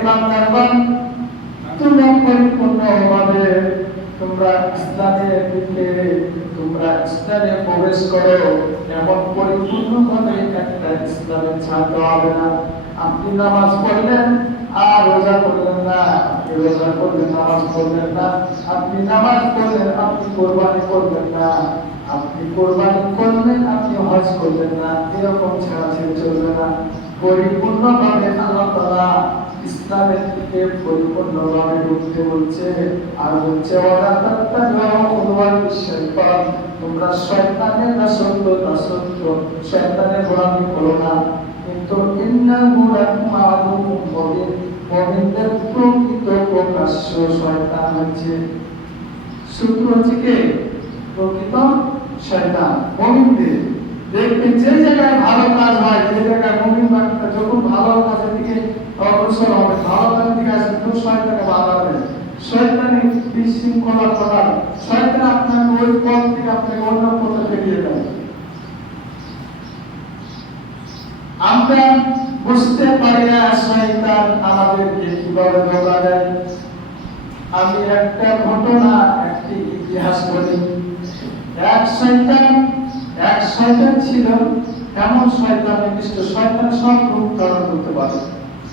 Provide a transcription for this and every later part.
ইমানদারগণ তোমরা তোমরা প্রবেশ করো। এমন পরিপূর্ণভাবে একটা ইসলামের ছাত্র হবে না। আপনি নামাজ পড়লেন আর রোজা করলেন না। রোজা করলেন নামাজ পড়লেন না। আপনি নামাজ পড়লেন আপনি কোরবানি করবেন না। আপনি কোরবানি করলেন, আপনি হজ করবেন না। এরকম ছাড়া ছেড়ে চলবে না। পরিপূর্ণভাবে আল্লাহ তাআলা ইসলামের দিকে পরিপূর্ণভাবে ঢুকতে বলছে আর বলছে তোমরা শয়তানের দাসত্ব দাসত্ব শয়তানের গোলামি করো না। কিন্তু ইন্নাহু লাকুম আদুউম মুবিন মুমিনদের প্রকৃত প্রকাশ্য শয়তান হচ্ছে শত্রু হচ্ছে কে প্রকৃত শয়তান মুমিনদের দেখবেন যে জায়গায় ভালো কাজ হয় যে জায়গায় মুমিন বান্দা যখন ভালো কাজের দিকে অগ্রসর হবে ভালো কাজের দিকে আসবে তখন শয়তানকে বাধা দেয় শয়তানি বিশৃঙ্খলা করার শয়তান আপনাকে ওই পথ থেকে আপনাকে অন্য পথে ফেরিয়ে দেয় আমরা বুঝতে পারি না শয়তান আমাদেরকে কীভাবে ধোকা দেয় আমি একটা ঘটনা, একটি ইতিহাস বলি। এক শয়তান এক শয়তান ছিল এমন শয়তান নির্দিষ্ট শয়তান সব রূপ ধারণ করতে পারে।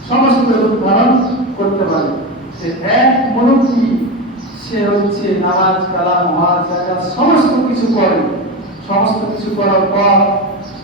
সমস্ত রূপ ধারণ করতে পারে। সে এক মনুষ্য সে হচ্ছে নামাজ, কালাম, হজ জাকাত সমস্ত কিছু করে। সমস্ত কিছু করার পর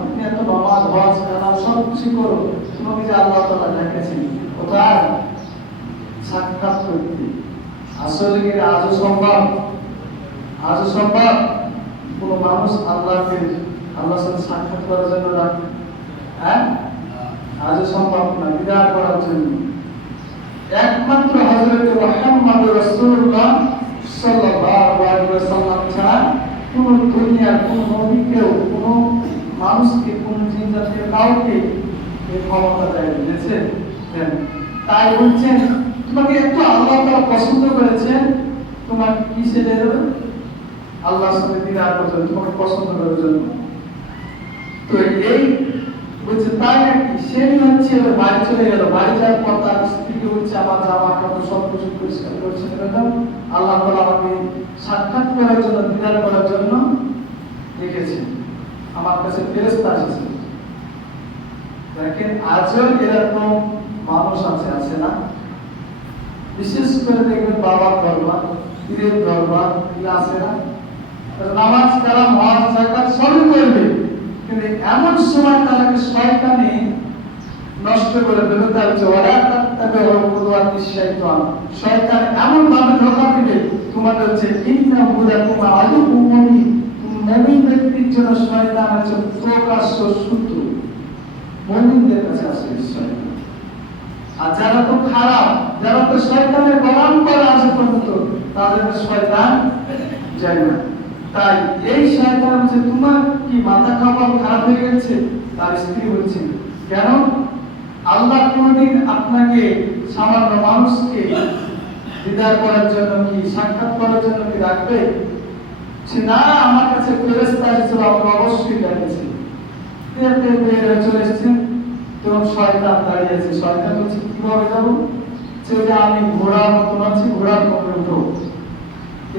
আপনি এত নামাজ হজ কালাম সব কিছু করো। যে আল্লাহ তালা ডেকেছেন কোথায়? সাক্ষাৎ করতে। আসলে কি আজও সম্ভব? আজও সম্ভব? কোনো মানুষ আল্লাহকে, আল্লাহর সাথে সাক্ষাৎ করার জন্য ডাকে হ্যাঁ? আজও সম্ভব না বিদায় করার জন্য। একমাত্র হযরত মুহাম্মদ রাসূলুল্লাহ সাল্লাল্লাহু আলাইহি ওয়াসাল্লাম ছাড়া কোন দুনিয়ার কোন নবীকেও, কোন মানুষকে কোন জিন কাউকে এই ক্ষমতা দেয় দিয়েছে তাই বলছেন, তোমাকে এত আল্লাহ তাআলা পছন্দ করেছেন তোমাকে কি ছেড়ে দেবে? আল্লাহর সাথে দিদার করছেন তোমাকে পছন্দ করার জন্য। তো এই বলছে, তাই নাকি? সে হচ্ছে বাড়ি চলে গেল। বাড়ি যাওয়ার পর তার স্ত্রীকে বলছে, আমার জামা কাপড় সব কিছু পরিষ্কার করছে এরকম আল্লাহ তাআলা আমাকে সাক্ষাৎ করার জন্য, দিদার করার জন্য রেখেছেন। আমার কাছে ফেরেশতা এসেছে। দেখেন, আজও এরকম মানুষ আছে আছে না? বিশেষ করে দেখবেন বাবার দরবার পীরের দরবার এগুলো আছে না? নামাজ কালাম হজ জাকাত সবই করবে। কিন্তু এমন সময় তাদেরকে শয়তানে নষ্ট করে দেবে, তার ওরা তবে ওরা পূর্বাতি শয়তান এমন ভাবে ধোকা দিবে, তোমাদের হচ্ছে ইন্না বুদা তোমার আলু মুমিন মুমিন ব্যক্তির জন্য শয়তান হচ্ছে প্রকাশ্য শত্রু। মুমিনদের কাছে আছে শয়তান। আর যারা তো খারাপ, যারা তো শয়তানের গোলাম করা আছে পর্যন্ত, তাদের শয়তান যায় না তাই এই শয়তান হচ্ছে তোমার কি মাথা কপাল খারাপ হয়ে গেছে, তার স্ত্রী বলছে, কেন? আল্লাহ কোনদিন আপনাকে সামান্য মানুষকে দিদার করার জন্য কি, সাক্ষাৎ করার জন্য কি রাখবে? সে না, আমার কাছে ফেরেস্তা এসেছিল, আমরা অবশ্যই হয়ে চলে এসেছেন তখন শয়তান দাঁড়িয়ে আছে। শয়তান বলছে, কীভাবে যাব? যে আমি ঘোড়ার মতন আছি ঘোড়ার মতন উঠো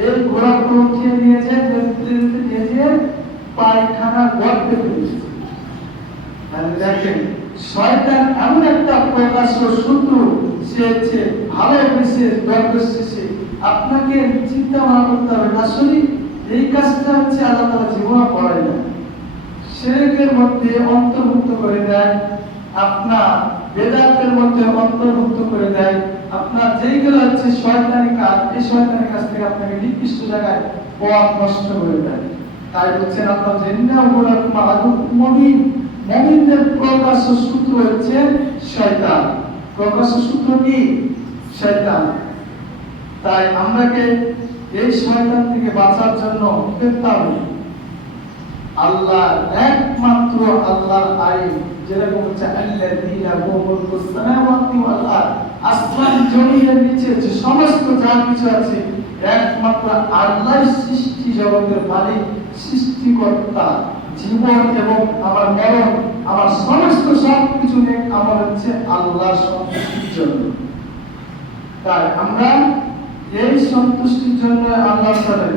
এই ঘোড়া উঠিয়ে নিয়ে যায় দেখতে দেখতে নিয়ে যেয়ে পায়খানা গর্তে ফেলেছে দেখেন, শয়তান এমন একটা প্রকাশ্য শত্রু, সে হচ্ছে ভালো বেশে দরবেশ আপনাকে চিন্তা ভাবনা করতে হবে। আসলে এই কাজটা হচ্ছে আল্লাহ তাআলা জীবনে করায় না শিরকের মধ্যে অন্তর্ভুক্ত করে দেয়, আপনার বেদাতের মধ্যে অন্তর্ভুক্ত করে দেয়, আপনার যেইগুলো হচ্ছে শয়তানি কাজ, এই শয়তানি কাজ থেকে আপনাকে নির্দিষ্ট জায়গায় পথ নষ্ট করে দেয়। তাই বলছেন আল্লাহ জেন্না উলাকুম আদু মুমিন মুমিনদের প্রকাশ্য সূত্র হচ্ছে শয়তান। প্রকাশ্য সূত্র কি? শয়তান। তাই আমরাকে এই শয়তান থেকে বাঁচার জন্য পেতে আল্লাহ একমাত্র আল্লাহর আইন, যেরকম হচ্ছে, আল্লাযীনা হুমুল সামাওয়াতি ওয়াল আরদ আসমান জমিনের নিচে যে সমস্ত যা কিছু আছে, একমাত্র আল্লাহর সৃষ্টি জগতের মালিক, সৃষ্টিকর্তা, জীবন এবং আমার মরণ, আমার সমস্ত সব কিছু নিয়ে আমার হচ্ছে আল্লাহ সন্তুষ্টির জন্য। তাই আমরা এই সন্তুষ্টির জন্য আল্লাহ সাথে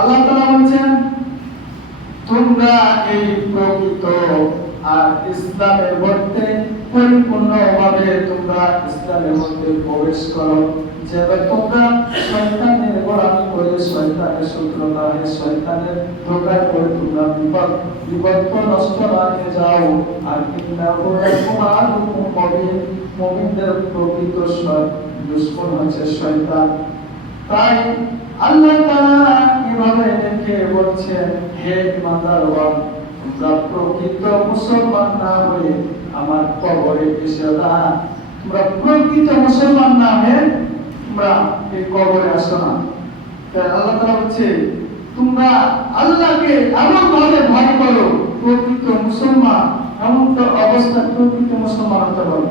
আল্লাহ তাআলা বলছেন, তোমরা এই প্রকৃত আর ইসলামের মধ্যে পরিপূর্ণভাবে তোমরা ইসলামের মধ্যে প্রবেশ করো। যেভাবে তোমরা শয়তানের গোলামি করে, শয়তানের শত্রুতা হয়ে শয়তানের ধোকায় পড়ে তোমরা বিপদ বিপদ নষ্ট বানিয়ে যাও। আর কিনা তোমার মবিন মবিনদের প্রকৃত দুশ্মন হচ্ছে শয়তান। তাই আল্লাহ তাআলা কীভাবে দেখে বলছেন, হে ইমানদারগণ তোমরা প্রকৃত মুসলমান না হয়ে আমার কবরে এসে না তোমরা প্রকৃত মুসলমান না হয়ে তোমরা এই কবরে আসো না। তাই আল্লাহ তাআলা বলছে, তোমরা আল্লাহকে এমন ভাবে ভয় করো, প্রকৃত মুসলমান, এমন তো অবস্থা, প্রকৃত মুসলমান হতে পারো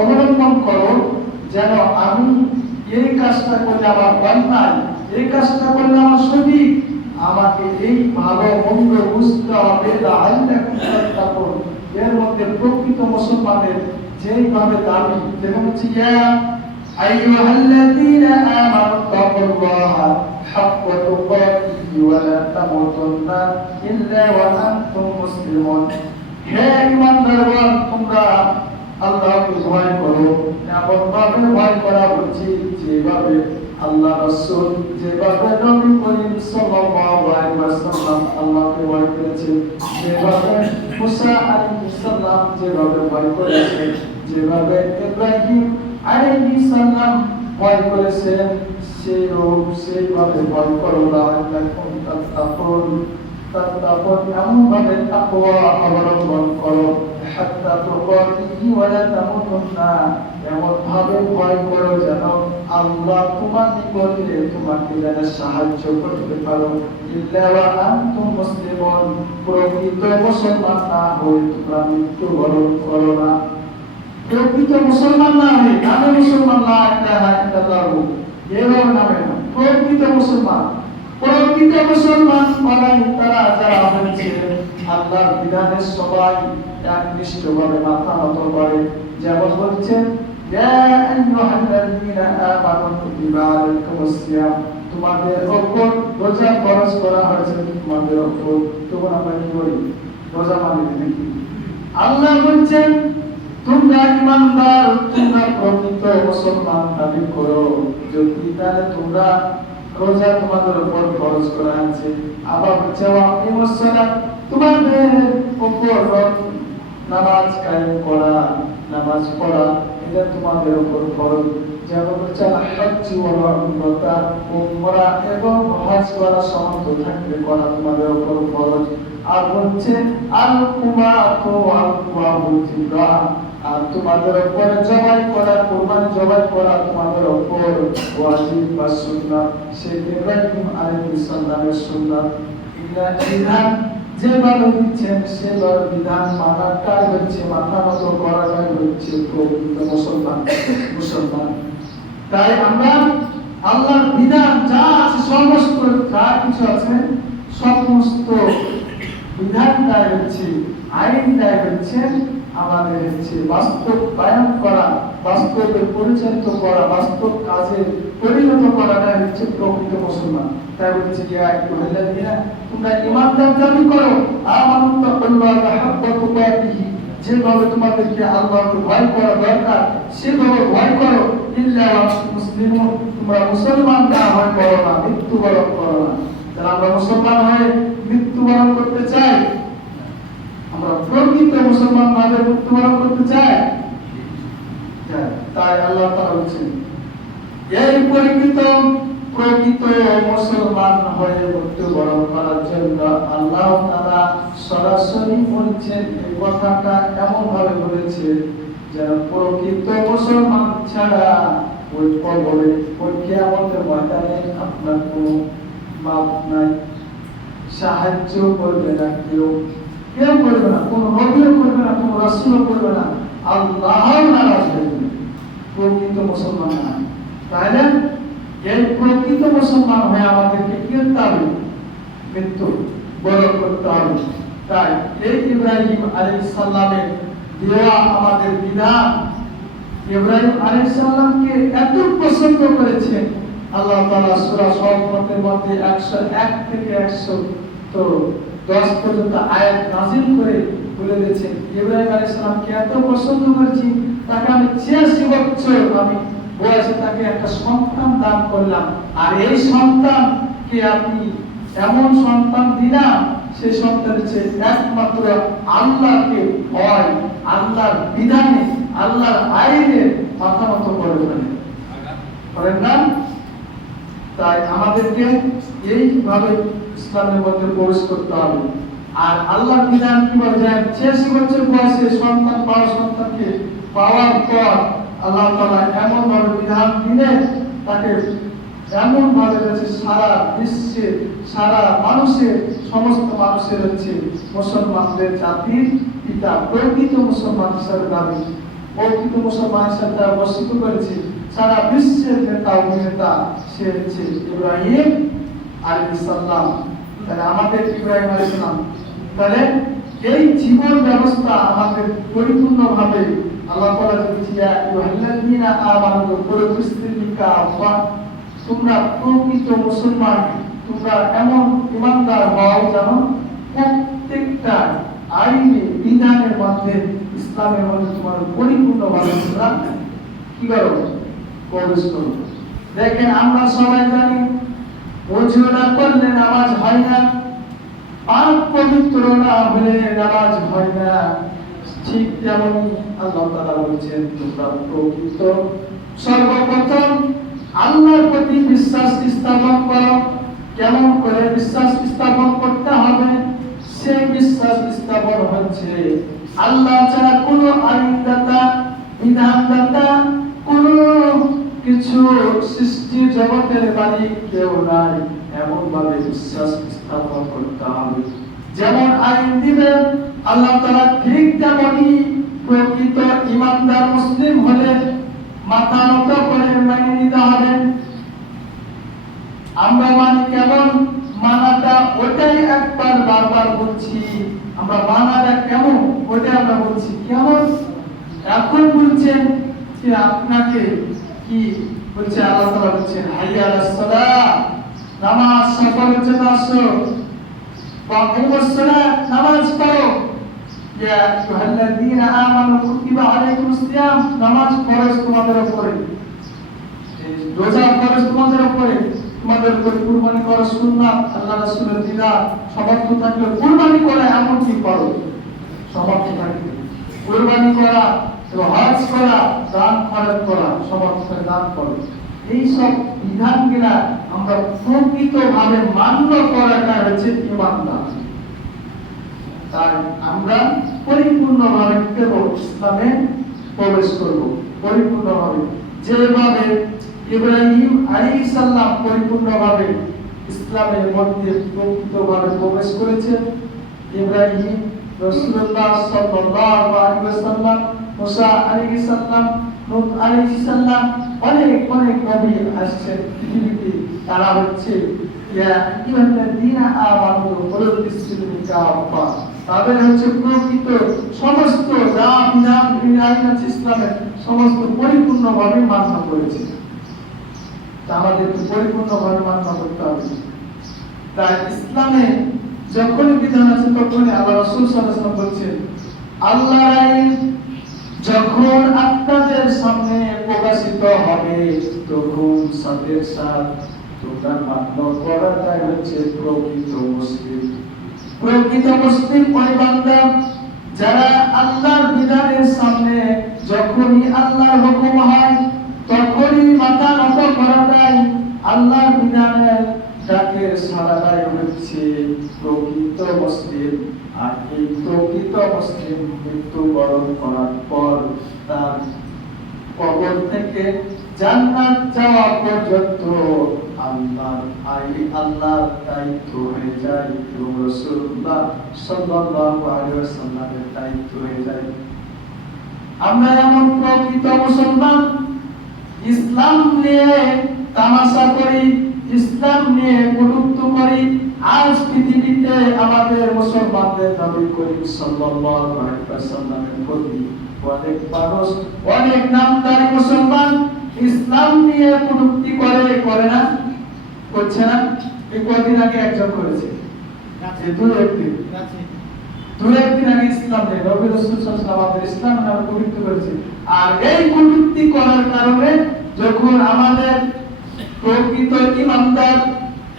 অবলম্বন করো যেন আমি এই কাজটা করলে আমার অন্যায় এই কাজটা করলে আমার সঠিক আমাকে এই ভালো মন্দ বুঝতে হবে। এর মধ্যে প্রকৃত মুসলমানের যেইভাবে দাবি, যেমন হচ্ছে, ইয়া আইয়ুহাল্লাযীনা আমানু তাকুল্লাহা, হাক্কা হে ইমানদারগণ তোমরা আল্লাহকে ভয় করো। এমন ভাবে ভয় করা উচিত যেভাবে আল্লাহ রাসূল, যেভাবে নবী করিম সাল্লাল্লাহু আলাইহি ওয়াসাল্লাম আল্লাহকে ভয় করেছে যেভাবে মুসা আলাইহিস সালাম যেভাবে ভয় করেছে যেভাবে ইব্রাহিম আলাইহিস সালাম ভয় করেছেন সেই রূপ সেইভাবে ভয় করো না। আল্লাহ তাত্তাকুন তাত্তাকুন এমন ভাবে ভয় করো তোমাকে সাহায্য করতে পারো ইল্লা ওয়া আনতুম প্রকৃত মুসলমান না হয়ে তোমরা মৃত্যুবরণ করো না প্রকৃত মুসলমান না হয়ে মুসলমান না ইলাহা ইল্লাল্লাহ এভাবে নামে না। প্রকৃত মুসলমান। প্রকৃত মুসলমান মানাই তারা, যারা হয়েছে আল্লাহর বিধানের সবাই একনিষ্ঠভাবে মাথা নত করে। যেমন বলছেন তোমাদের উপর তখন আমরা কি করি? রোজা মানি আল্লাহ বলছেন, তোমরা ইমানদার, তোমরা প্রকৃত মুসলমান দাবি করো। যদি তাহলে তোমরা রোজা তোমাদের উপর খরচ করা আছে আবার হচ্ছে তোমাদের উপর নামাজ কায়েম করা, নামাজ পড়া, এটা তোমাদের উপর খরচ যেমন হচ্ছে উমরা এবং হজ করা থাকলে করা তোমাদের উপর আর হচ্ছে আল কুমাতু আল কুয়াহু জিব্রা আর তোমাদের উপরে জবাই করা, কুরবানি জবাই করা তোমাদের উপর। ওয়াজিব বা সুন্নাত সে ইব্রাহিম আলাইহিস সালামের সুন্নাত এটা বিধান যেভাবে দিচ্ছেন, সেভাবে বিধান মানাটাই হচ্ছে, মাথা নত করাটাই হচ্ছে প্রকৃত মুসলমান মুসলমান। তাই আমরা আল্লাহর বিধান যা আছে, সমস্ত, যা কিছু আছে, সমস্ত বিধানটাই হচ্ছে, আইনটাই হচ্ছে আমাদের হচ্ছে বাস্তব বায়ন করা, বাস্তবে পরিচালিত করা, বাস্তব কাজে পরিণত করাটাই হচ্ছে প্রকৃত মুসলমান। তাই যে তোমরা ঈমানদার দাবি করো। আমানু তাকুল্লাহা হাক্কা তুকাতিহি যেভাবে তোমাদেরকে আল্লাহকে ভয় করা দরকার, সেভাবে ভয় করো। ইল্লা ওয়া মুসলিমুন, তোমরা মুসলমান, না হয় করো না, মৃত্যুবরণ করো না। যারা আমরা মুসলমান হয়ে মৃত্যুবরণ করতে চাই প্রকৃত মুসলমান ভাবে মৃত্যুবরণ করতে চাই চাই। তাই আল্লাহ তাআলা বলছেন, এই পরিকৃত, প্রকৃত মুসলমান হয়ে মৃত্যুবরণ করার জন্য আল্লাহ তারা সরাসরি বলছেন, এই কথাটা এমন ভাবে বলেছে যেন প্রকৃত মুসলমান ছাড়া ওই কবরে, ওই কেয়ামতের ময়দানে আপনার কোনো মাপ নাই, সাহায্য করবে না কেউ কেউ করবে না, কোনো নবীও করবে না, কোনো রাসূলও করবে না। আল্লাহ নারাজ হয়ে যাবে, প্রকৃত মুসলমান না। তাহলে এই প্রকৃত মুসলমান হয়ে আমাদেরকে কি করতে হবে? মৃত্যু বড় করতে হবে। তাই এই ইব্রাহিম আলাইহিস সালামের দেওয়া আমাদের বিধান ইব্রাহিম আলাইহিস সালামকে এত পছন্দ করেছে, আল্লাহ তাআলা সূরা সফাতের মধ্যে 101 থেকে 100 তো 10 পর্যন্ত আয়াত নাযিল করে বলে দিয়েছেন ইব্রাহিম আলাইহিস সালামকে এত পছন্দ করেছি? তাকে আমি 86 বছর আমি বয়সে তাকে একটা সন্তান দান করলাম। আর এই সন্তানকে আপনি এমন সন্তান দিলাম সে সন্তান হচ্ছে একমাত্র আল্লাহকে ভয় আল্লাহর বিধানে আল্লাহর আইনে মাথা মতো করে ফেলে। করেন না? তাই আমাদেরকে এইভাবে ইসলামের মধ্যে প্রবেশ করতে হবে। আর আল্লাহ বিধান কি বলে ছিয়াশি বছর বয়সে সন্তান, পাওয়া সন্তানকে পাওয়ার পর আল্লাহ তালা এমন ভাবে বিধান দিলে তাকে এমন ভাবে হচ্ছে সারা বিশ্বে, সারা মানুষের সমস্ত মানুষের হচ্ছে মুসলমানদের জাতির পিতা, প্রকৃত মুসলমান হিসাবে দাবি। প্রকৃত মুসলমান হিসাবে তারা বর্ষিত করেছে। সারা বিশ্বের নেতা, অভিনেতা সে হচ্ছে ইব্রাহিম তাহলে আমাদের ইব্রাহিম তাহলে এই জীবন ব্যবস্থা আমাদের পরিপূর্ণভাবে আল্লাহ তাআলা আমানু তোমরা প্রকৃত মুসলমান, তোমরা এমন ইমানদার হও জানো প্রত্যেকটা আইনে, বিধানের মধ্যে ইসলামের মধ্যে তোমার পরিপূর্ণভাবে কি করো? প্রবেশ করো। দেখেন আমরা সবাই জানি ওযু না, করলে নামাজ হয় না। পাক পবিত্র না হলে নামাজ হয় না। ঠিক তেমনই আল্লাহ তাআলা বলছেন, তোমরা প্রকৃত সর্বপ্রথম আল্লাহর প্রতি বিশ্বাস স্থাপন করো। কেমন করে বিশ্বাস স্থাপন করতে হবে? সেই বিশ্বাস স্থাপন হচ্ছে, আল্লাহ ছাড়া কোনো আইনদাতা, বিধানদাতা, কোনো কিছু সৃষ্টি জগতের বাড়ি কেউ নাই এমন ভাবে বিশ্বাস স্থাপন করতে হবে। যেমন আইন দিবেন, আল্লাহ তাআলা ঠিক তেমনই প্রকৃত ইমানদার মুসলিম হলে মাথা নত করে মেনে নিতে হবে। আমরা মানি কেমন? মানাটা ওটাই একবার বারবার বলছি, আমরা মানাটা কেমন? ওটাই আমরা বলছি, কেমন? এখন বলছেন যে আপনাকে কি বলছে আল্লাহ তাআলা বলছেন হাইয়া আলাস সালাহ, নামাজ সকলের জন্য আসো ওয়াকিমুস সালাহ নামাজ পড়ো। ইয়া আইয়ুহাল্লাযীনা আমানু কুতিবা আলাইকুমুস সিয়াম, নামাজ ফরজ তোমাদের উপরে। রোজা ফরজ তোমাদের উপরে। তোমাদের উপরে কুরবানি করা সুন্নাত, আল্লাহ রাসূলের বিধান সমর্থ থাকলে কুরবানি করা এমন কি করো। সমর্থ থাকলে কুরবানি করা এবং হজ করা, দান খরচ করা সমর্থ দান করো এই সব বিধানগুলা আমরা প্রকৃতভাবে মান্য করাটা হচ্ছে ইমানদার তাই আমরা পরিপূর্ণভাবে কেবল ইসলামে প্রবেশ করব। পরিপূর্ণভাবে। যেভাবে ইব্রাহিম আলাইহিস সালাম পরিপূর্ণভাবে ইসলামের মধ্যে প্রকৃতভাবে প্রবেশ করেছেন, ইব্রাহিম রাসূলুল্লাহ সাল্লাল্লাহু আলাইহি ওয়াসাল্লাম মুসা আলাইহিস সালাম নূহ আলাইহিস সালাম অনেক অনেক নবী আসছেন পৃথিবীতে। তারা হচ্ছে তাদের হচ্ছে প্রকৃত সমস্ত যা বিধান আইন আছে ইসলামের সমস্ত পরিপূর্ণভাবে মান্য করেছে। তা আমাদের পরিপূর্ণভাবে মান্য করতে হবে। তাই ইসলামে যখনই বিধান আছে তখনই আল্লাহ রাসূল আলাইহি বলছেন, আল্লাহ যখন আপনাদের সামনে প্রকাশিত হবে, তখন সাথে সাথ তোমরা মান্য করাটাই হচ্ছে প্রকৃত মুসলিম। প্রকৃত মুসলিম বান্দা যারা আল্লাহর বিধানের সামনে যখনই আল্লাহর হুকুম হয়, তখনই মাথা নত করাটাই আল্লাহর বিধানের ডাকের সাড়াটাই হচ্ছে প্রকৃত মুসলিম আর এই প্রকৃত মুসলিম মৃত্যুবরণ করার পর তার কবর থেকে জান্নাত যাওয়া পর্যন্ত আল্লাহর আই আল্লাহর দায়িত্ব হয়ে যায় এবং রাসূলুল্লাহ সাল্লাল্লাহু আলাইহি ওয়াসাল্লামের দায়িত্ব হয়ে যায়। আমরা এমন প্রকৃত মুসলমান, ইসলাম নিয়ে তামাশা করি ইসলাম নিয়ে গুরুত্ব করি আজ পৃথিবীতে আমাদের মুসলমানদের নবী করিম সাল্লাল্লাহু আলাইহি ওয়াসাল্লামের প্রতি অনেক মানুষ অনেক নামদারি মুসলমান ইসলাম নিয়ে কটূক্তি করে করে না? করছে না? এই কদিন আগে একজন করেছে। দু একদিন। দু একদিন আগে ইসলাম নবী রাসূল আমাদের ইসলাম নামে করেছে। আর এই কটূক্তি করার কারণে যখন আমাদের প্রকৃত ইমানদার,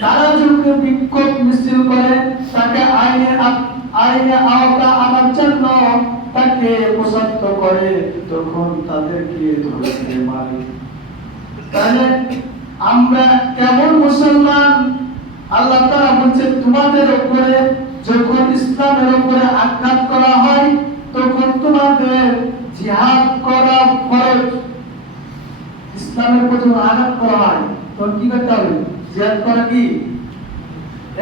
তারা যখন বিক্ষোভ মিছিল করে, তাকে আইনে আইনে আওতা আনার জন্য তাকে প্রসাদ করে, তখন তাদেরকে ধরে মারে। তাহলে আমরা কেমন মুসলমান? আল্লাহ তাআলা বলছে তোমাদের উপরে যখন ইসলামের উপরে আঘাত করা হয়, তখন তোমাদের জিহাদ করা ফরজ। ইসলামের উপর আঘাত করা হয় তখন কি করতে হবে জিহাদ করা কি?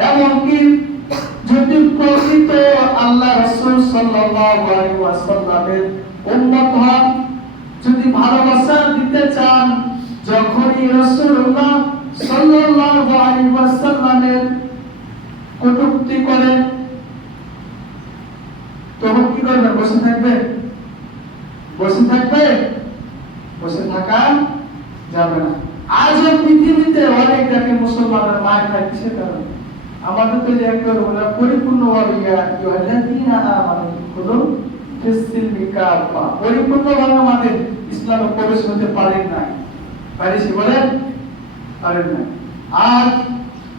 এমনকি যদি প্রকৃত আল্লাহ রাসূল ওয়াসাল্লামের উম্মত হন, যদি ভালোবাসা দিতে চান, যখনই রাসূলুল্লাহ সাল্লাল্লাহু আলাইহি ওয়াসাল্লামের কটূক্তি করে, তখন কি করবে? বসে থাকবে? বসে থাকবে? বসে থাকা যাবে না। আজও পৃথিবীতে অনেক মুসলমানের মায় খাচ্ছে কারণ আমাদের তো যে একবার ওরা কাফা পরিপূর্ণভাবে আমাদের ইসলামে প্রবেশ হতে নাই। পারিছি বলেন পারেন না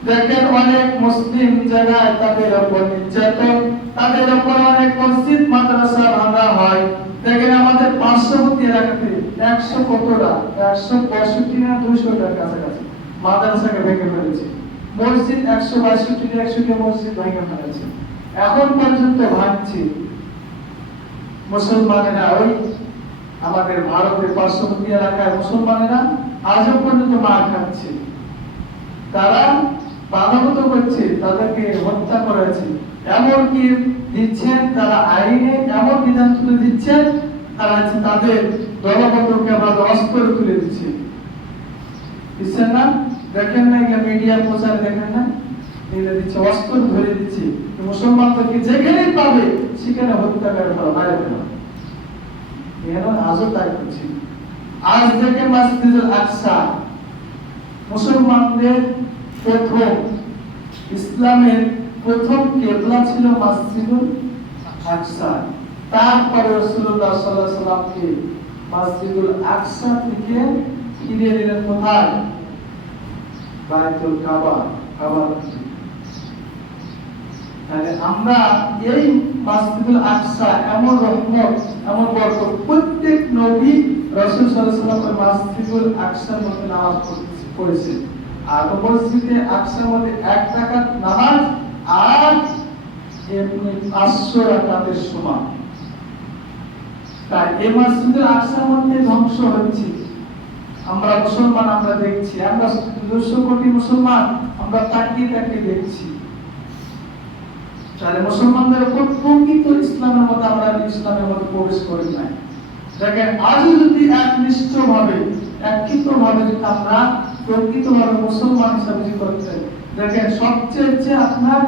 দেখেন অনেক মুসলিম জায়গায় তাদের নির্যাতন, তাদের অনেক মসজিদ, মাদ্রাসা ভাঙা হয়। দেখেন আমাদের পার্শ্ববর্তী এলাকাতে একশো কতটা একশো পঁয়ষট্টি না দুশোটার কাছাকাছি? মাদ্রাসাকে ভেঙে ফেলেছে। মসজিদ একশো বাষট্টি একশোটি মসজিদ ভেঙে ফেলেছে। এখন পর্যন্ত ভাঙছে। মুসলমানেরা ওই আমাদের ভারতের পার্শ্ববর্তী এলাকায় মুসলমানেরা আজও পর্যন্ত মার খাচ্ছে। তারা বাধাগত করছে, তাদেরকে হত্যা করেছে। এমনকি দিচ্ছেন তারা আইনে, এমন বিধান তুলে দিচ্ছেন, তারা হচ্ছে দলবদ্ধকে আবার অস্ত্র তুলে দিচ্ছে। দিচ্ছেন না? দেখেন না এগুলো মিডিয়া প্রচার দেখেন না? দিচ্ছে অস্ত্র ধরে দিচ্ছে। পাবে, সেখানে হত্যা করে ফেলা মারে ফেলা আজও তাই আজ থেকে মাসজিদুল আকসা। মুসলমানদের প্রথম, ইসলামের প্রথম কেবলা ছিল মসজিদুল আকসা। তারপরে রাসূলুল্লাহ সাল্লাল্লাহু আলাইহি সাল্লামকে মসজিদুল আকসা থেকে ফিরিয়ে দিলেন কোথায়? বাইতুল কাবা কাবা তাহলে আমরা এই আকসা এমন রহমত, এমন প্রত্যেক নবী আকসার মধ্যে নামাজ পড়ে- পড়েছেন আর মসজিদে আকসার মধ্যে এক রাকাত নামাজ আর এমনি পাঁচশো সমান। তাই এই মসজিদুল আকসার মধ্যে ধ্বংস হচ্ছে আমরা মুসলমান, আমরা দেখছি। আমরা দুশো কোটি মুসলমান, আমরা তাকিয়ে তাকিয়ে দেখছি। তাহলে মুসলমানদের প্রকৃত ইসলামের মধ্যে আমরা ইসলামের মধ্যে প্রবেশ করি নাই। দেখেন, আজও যদি একনিষ্ঠ ভাবে একত্রিত ভাবে যদি আমরা প্রকৃত ভাবে মুসলমান হিসাবে যদি করতে দেখেন, সবচেয়ে হচ্ছে আপনার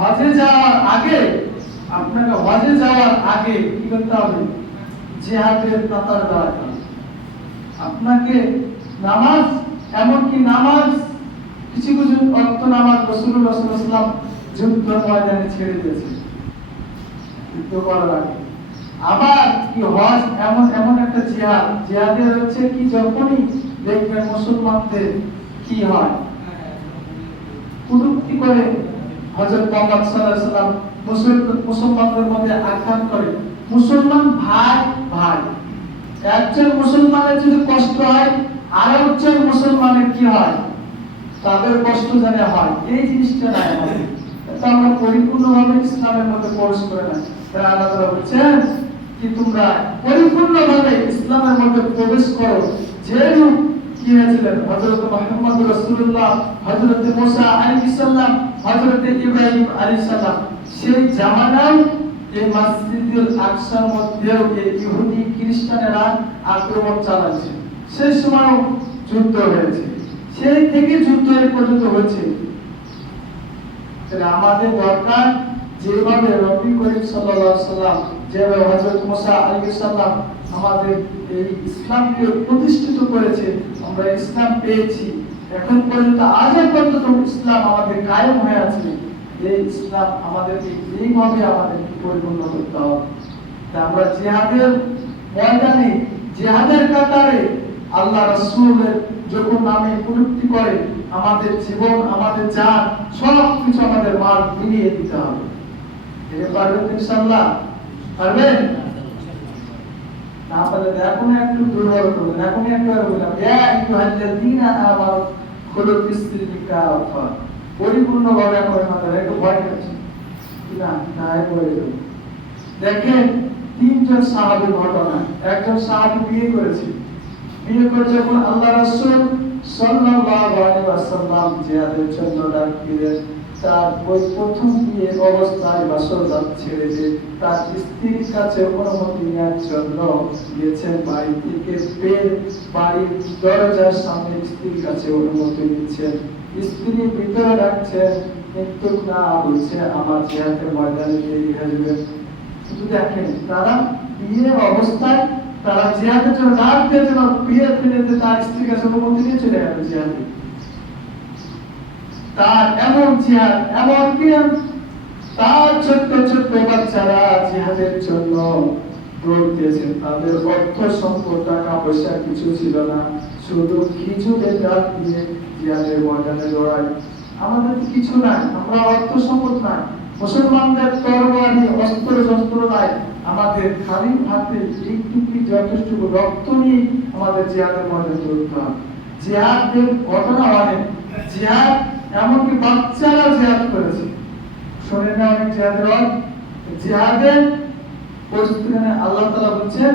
হজে যাওয়ার আগে, আপনাকে হজে যাওয়ার আগে কি করতে হবে? আপনাকে নামাজ, এমনকি নামাজ, কিছু কিছু অর্থ নামাজ যুদ্ধ ময়দানে ছেড়ে দিয়েছে যুদ্ধ করার আগে। আবার কি হজ, এমন এমন একটা জিহাদ। জিহাদের হচ্ছে কি, যখনই দেখবেন মুসলমানদের কি হয়। কুটুক্তি করে হযরত মুহাম্মদ আলাইহি সাল্লাম মুসলিম- মুসলমানদের মধ্যে আঘাত করে। মুসলমান ভাই ভাই। একজন মুসলমানের যদি কষ্ট হয়, আরেকজন মুসলমানের কি হয়? তাদের কষ্ট জানে হয়। এই জিনিসটা নাই আমাদের। আমরা পরিপূর্ণভাবে ইসলামের মধ্যে প্রবেশ করে আল্লাহ বলছেন কি তোমরা পরিপূর্ণভাবে ইসলামের মধ্যে প্রবেশ করো। যে সেই জামানায় এই মসজিদুল আকসার মধ্যেও এই ইহুদি খ্রিস্টানেরা আক্রমণ চালাচ্ছে। সেই সময় যুদ্ধ হয়েছে। সেই থেকে যুদ্ধ এই পর্যন্ত তাহলে আমাদের দরকার যেভাবে রবি করিম সাল্লাম যেভাবে হযরত মুসা আলাইহিস সালাম আমাদের এই ইসলামকে প্রতিষ্ঠিত করেছে, আমরা ইসলাম পেয়েছি। এখন পর্যন্ত আজ পর্যন্ত ইসলাম আমাদের কায়েম হয়ে আছে। এই ইসলাম আমাদেরকে এইভাবে আমাদের পরিপূর্ণ করতে হবে আমরা জিহাদের ময়দানে, জিহাদের কাতারে আল্লাহ রাসূলের যখন নামে প্রযুক্তি করে, আমাদের জীবন, আমাদের জান সব কিছু আমাদের মাল মিলিয়ে দিতে হবে। এটা পারবেন ইনশাআল্লাহ, পারবেন? না পারলে একটু দুর্বল করবেন, এখন একটু বললাম ইয়া আইয়ুহাল্লাযীনা আমানু খুলু ফিস-সিলমি পরিপূর্ণভাবে আমার মাথায় একটু ভয় করছে না নাই বলে দেব। দেখেন, তিনজন সাহাবীর ঘটনা। একজন সাহাবী বিয়ে করেছে। বিয়ে করে যখন আল্লাহ রাসূল সাল্লাল্লাহু আলাইহি ওয়াসাল্লাম জিহাদের জন্য তার ওই প্রথম বিয়ে অবস্থায় বাসরদাত ছেড়ে দিয়ে তার স্ত্রীর কাছে অনুমতি নেওয়ার জন্য গিয়েছেন বাড়ি থেকে। বের বাড়ির দরজার সামনে স্ত্রীর কাছে অনুমতি নিচ্ছেন। স্ত্রী ভিতরে কিন্তু না বলছে আমার ময়দানে দেরি আসবে। শুধু দেখেন, তারা বিয়ে অবস্থায়, তারা জন্য ডাক দিয়ে যেন বিয়ে ফিরে তার নিয়ে চলে গেল তার এমন এমন তার ছোট্ট ছোট্ট বাচ্চারা জিহাদের জন্য তাদের অর্থ, সম্পদ টাকা পয়সা কিছু ছিল না। শুধু খিচুড়ের ডাক দিয়ে জিহাদের ময়দানে দৌড়ায় আমাদের কিছু নাই, আমরা অর্থ সম্পদ নাই। মুসলমানদের তরবারি অস্ত্র শস্ত্র নাই। আমাদের খালি হাতে এইটুকু যথেষ্ট, রক্ত নিয়ে আমাদের জিহাদের ময়দানে দৌড়তে হবে। জিহাদের ঘটনা অনেক জিহাদ এমনকি বাচ্চারা জিহাদ করেছে। শোনেন না অনেক জিহাদের জিহাদের পরিস্থিতিখানে আল্লাহ তাআলা বলছেন,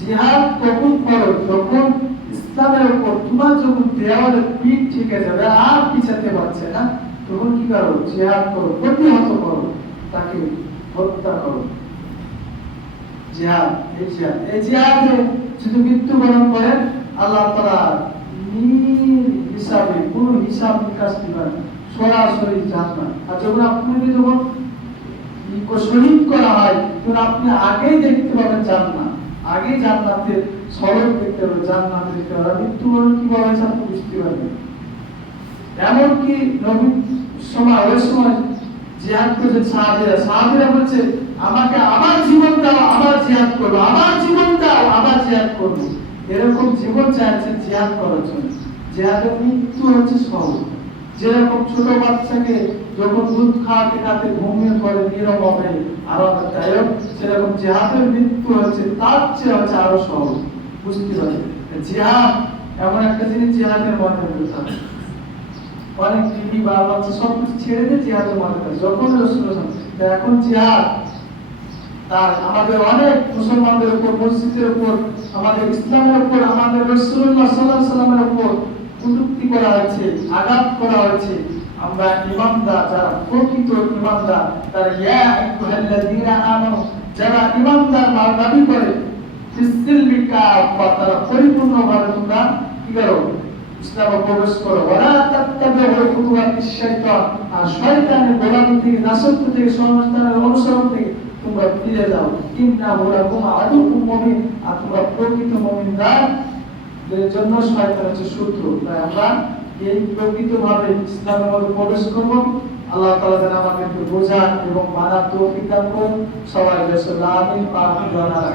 জিহাদ কখন করো যখন ইসলামের উপর তোমার যখন দেওয়ালে পিঠ ঠিক যাবে, আর পিছাতে পারছে না, তখন কি করো? জিহাদ করো, প্রতিহত করো, তাকে হত্যা করো। জিহাদ, এই জিহাদ। এই যদি মৃত্যুবরণ করেন, আল্লাহ নির হিসাবে, কোনো হিসাব নিকাশ দিবেন সরাসরি আর যখন যখন শহীদ করা হয়, তখন আপনি আগেই দেখতে পাবেন জান্নাত আগেই জান্নাতের সড়ক দেখতে পাবেন জান্নাত দেখতে পাবেন মৃত্যুবরণ কীভাবে হয়েছে আপনি বুঝতে পারবেন। এমনকি নবীর সময় ওই সময় জিহাদ সাহাবিরা। সাহাবিরা বলছে, আমাকে জীবন দাও জিহাদ করব জীবন দাও জিহাদ করব এরকম জীবন চাইছে জিহাদ করার জন্য। জিহাদের মৃত্যু হচ্ছে যেরকম ছোট বাচ্চাকে যখন দুধ খাওয়াতে খাতে ঘুমিয়ে পড়ে নীরবে আরামদায়ক সেরকম জিহাদের মৃত্যু হচ্ছে, তার চেয়ে হচ্ছে আরও সহজ বুঝতে পারছেন জিহাদ, এমন একটা জিনিস জিহাদের মধ্যে বলতে অনেক টিভি বা বাচ্চা সব কিছু ছেড়ে দিয়ে জিহাদের মধ্যে থাকে যখন এখন জিহাদ। তার আমাদের অনেক মুসলমানদের উপর, মসজিদের উপর, আমাদের ইসলামের উপর, আমাদের রসুল্লাহ সাল্লাহ সাল্লামের উপর কটূক্তি করা হয়েছে, আঘাত করা হয়েছে। আমরা ইমানদার, যারা প্রকৃত ইমানদার, তারা ইয়া আইয়ুহাল্লাযীনা যারা ইমানদার মা দাবি করে পরিপূর্ণভাবে তোমরা কি করো? প্রবেশ করো। আর শয়তানের থেকে অনুসরণ থেকে তোমরা ফিরে যাও। আর তোমরা প্রকৃত মুমিনদার এর জন্য শয়তান হচ্ছে শত্রু। তাই আমরা এই প্রকৃতভাবে ইসলামের প্রবেশ করব। আল্লাহ তাআলা যেন আমাদেরকে বোঝান এবং মানার তৌফিক দান সবাই আমিন আমিন